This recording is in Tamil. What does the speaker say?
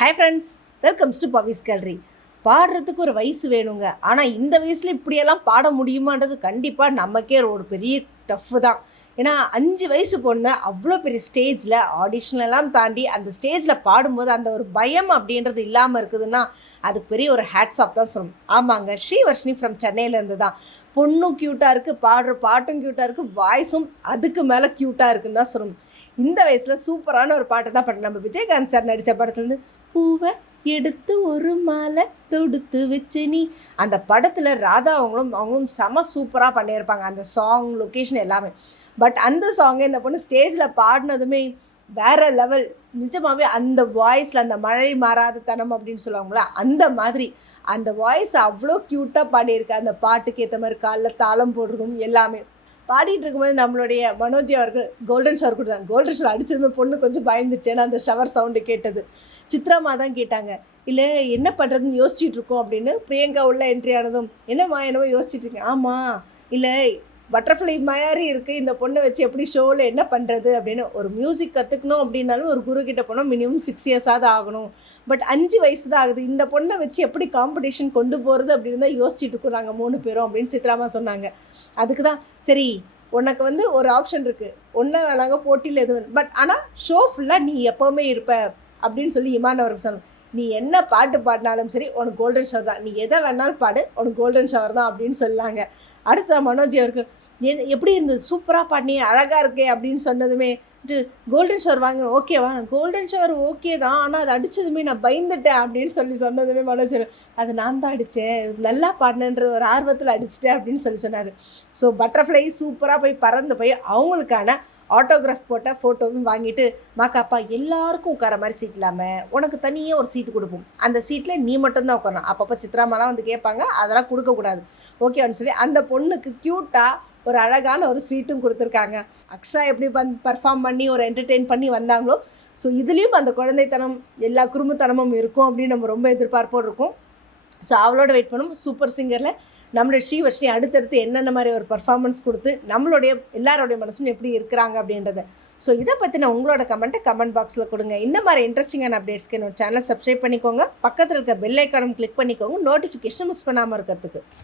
Hi friends, welcomes to Pavi's gallery. பாடுறதுக்கு ஒரு வயசு வேணுங்க. ஆனால் இந்த வயசில் இப்படியெல்லாம் பாட முடியுமான்றது கண்டிப்பாக நமக்கே ஒரு பெரிய டஃப்பு தான். ஏன்னா 5 வயசு பொண்ணு அவ்வளோ பெரிய ஸ்டேஜில் ஆடிஷனெல்லாம் தாண்டி அந்த ஸ்டேஜில் பாடும்போது அந்த ஒரு பயம் அப்படின்றது இல்லாமல் இருக்குதுன்னா அதுக்கு பெரிய ஒரு ஹேட்ஸ் ஆஃப் தான் சொல்லணும். ஆமாங்க, ஸ்ரீவர்ஷினி ஃப்ரம் சென்னையிலேருந்து தான். பொண்ணும் க்யூட்டாக இருக்குது, பாடுற பாட்டும் க்யூட்டாக இருக்குது, வாய்ஸும் அதுக்கு மேலே க்யூட்டாக இருக்குன்னு தான் சொல்லணும். இந்த வயசில் சூப்பரான ஒரு பாட்டு தான் பாட்டு. நம்ம விஜயகாந்த் சார் நடித்த படத்துலேருந்து பூவை எடுத்து ஒரு மாலை தொடுத்து வச்சு நீ, அந்த படத்தில் ராதா அவங்களும் செம சூப்பராக பண்ணியிருப்பாங்க. அந்த சாங், லொக்கேஷன் எல்லாமே. பட் அந்த சாங்கை இந்த பொண்ணு ஸ்டேஜில் பாடினதுமே வேறு லெவல். நிஜமாகவே அந்த வாய்ஸில் அந்த மழை மாறாத தனம் அப்படின்னு சொல்லுவாங்களா, அந்த மாதிரி அந்த வாய்ஸ் அவ்வளோ க்யூட்டாக பாடியிருக்கு. அந்த பாட்டுக்கு ஏற்ற மாதிரி காலைல தாளம் போடுறதும் எல்லாமே பாடிட்டு இருக்கும்போது நம்மளுடைய மனோஜி அவர்கள் கோல்டன் ஷவர் கொடுத்தாங்க. கோல்டன் ஷவர் அடிச்சதுமே பொண்ணு கொஞ்சம் பயந்துச்சு, ஏன்னா அந்த ஷவர் சவுண்டு கேட்டது. சித்ராமா தான் கேட்டாங்க, இல்லை என்ன பண்ணுறதுன்னு யோசிச்சுட்டு இருக்கோம் அப்படின்னு. பிரியங்கா உள்ள என்ட்ரி ஆனதும் என்னவோ யோசிச்சுட்டு இருக்கேன். ஆமாம், இல்லை பட்டர்ஃப்ளை மாதிரி இருக்குது, இந்த பொண்ணை வச்சு எப்படி ஷோவில் என்ன பண்ணுறது அப்படின்னு. ஒரு மியூசிக் கற்றுக்கணும் அப்படின்னாலும் ஒரு குரு கிட்டே போனால் மினிமம் 6 இயர்ஸாவது ஆகணும். பட் 5 வயசு தான் ஆகுது, இந்த பொண்ணை வச்சு எப்படி காம்படிஷன் கொண்டு போகிறது அப்படின்னு தான் யோசிச்சுட்டு இருக்கோம் நாங்கள் 3 பேரும் அப்படின்னு சித்ராமா சொன்னாங்க. அதுக்கு தான் சரி, உனக்கு ஒரு ஆப்ஷன் இருக்குது, ஒன்றை நாங்கள் போட்டியில் எதுவும், பட் ஆனால் ஷோ ஃபுல்லாக நீ எப்போவுமே இருப்ப அப்படின்னு சொல்லி இமான் அவருக்கு சொன்னோம். நீ என்ன பாட்டு பாடினாலும் சரி உனக்கு கோல்டன் ஷவர் தான், நீ எதை வேணாலும் பாடு, உனக்கு கோல்டன் ஷவர் தான் அப்படின்னு சொல்லாங்க. அடுத்த மனோஜ் அவருக்கு எப்படி இருந்தது, சூப்பராக பாடினி, அழகாக இருக்கே அப்படின்னு சொன்னதுமே கோல்டன் ஷவர் வாங்க, ஓகேவா, கோல்டன் ஷவர் ஓகே தான், ஆனால் அது அடித்ததுமே நான் பயந்துட்டேன் அப்படின்னு சொன்னதுமே மனோஜ் அது நான் தான் அடித்தேன், நல்லா பாடினன்ற ஒரு ஆர்வத்தில் அடிச்சிட்டேன் அப்படின்னு சொன்னார். ஸோ பட்டர்ஃப்ளை சூப்பராக போய் பறந்து போய் அவங்களுக்கான ஆட்டோகிராஃப் போட்ட ஃபோட்டோவும் வாங்கிட்டு, மாக்காப்பா எல்லாருக்கும் உட்கார மாதிரி சீட் இல்லாமல் உனக்கு தனியாக ஒரு சீட்டு கொடுப்போம், அந்த சீட்டில் நீ மட்டும்தான் உட்காரணும். அப்பப்போ சித்ராமாலாம் கேட்பாங்க, அதெல்லாம் கொடுக்கக்கூடாது, ஓகேவான்னு சொல்லி அந்த பொண்ணுக்கு க்யூட்டாக ஒரு அழகான ஒரு ஸ்வீட்டும் கொடுத்துருக்காங்க. அக்ஷா எப்படி பர்ஃபார்ம் பண்ணி ஒரு என்டர்டெயின் பண்ணி வந்தாங்களோ, ஸோ இதுலேயும் அந்த குழந்தைத்தனம் எல்லா குறும்புத்தனமும் இருக்கும் அப்படின்னு நம்ம ரொம்ப எதிர்பார்ப்போடு இருக்கும். ஸோ அவளோட வெயிட் பண்ணும். சூப்பர் சிங்கரில் நம்மளுடைய ஸ்ரீவர்ஷினி அடுத்தடுத்து என்னென்ன மாதிரி ஒரு பர்ஃபார்மன்ஸ் கொடுத்து நம்மளுடைய எல்லாரோடைய மனசும் எப்படி இருக்கிறாங்க அப்படின்றத. ஸோ இதை பற்றின உங்களோட கமெண்ட் பாக்ஸில் கொடுங்க. இந்த மாதிரி இன்ட்ரெஸ்டிங்கான அப்டேட்ஸ்க்கு என்னோட சேனல் சப்ஸ்கிரைப் பண்ணிக்கோங்க, பக்கத்தில் இருக்க பெல் ஐக்கானும் கிளிக் பண்ணிக்கோங்க, நோட்டிஃபிகேஷன் மிஸ் பண்ணாமல் இருக்கிறதுக்கு.